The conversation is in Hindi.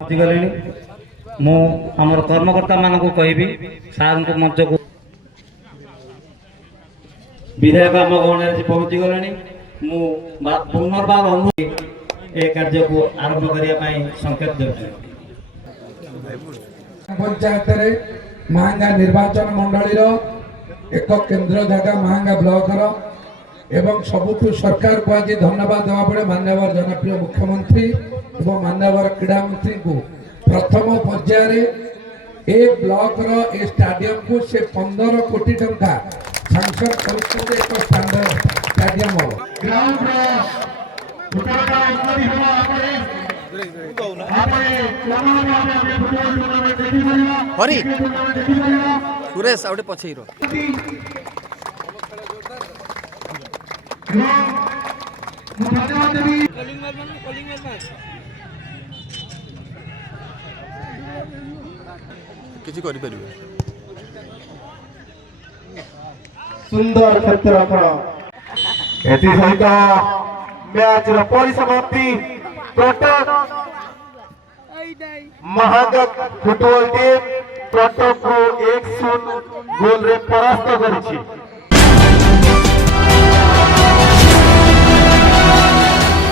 गले मु आमर कर्मकर्ता मान को कहबी सार को मंच को विधायक आम गहन पहुंची गले मु पुनर्बार अनुरोध ए कार्य को आरंभ करने संकेत दे पंचायत महांगा निर्वाचन मंडल एक केंद्र जगह महांगा ब्लॉक एवं सबुठु सरकार को आज धन्यवाद देवा पड़े माननीय जनप्रिय मुख्यमंत्री एवं माननीय क्रीड़ा मंत्री को प्रथम पर्यायर एक ब्लॉक रो स्टाडियम को से 15 कोटी टंका सैंक्शन कर एक स्टाडियम हरी सुरेश आउटे पछे रो किछि करि परिबे सुंदर क्षेत्रफल एथि सहित मैच रो परिसमाप्ति कटक महागत फुटबॉल टीम कटक को 1-0 गोल रे परास्त करिछि।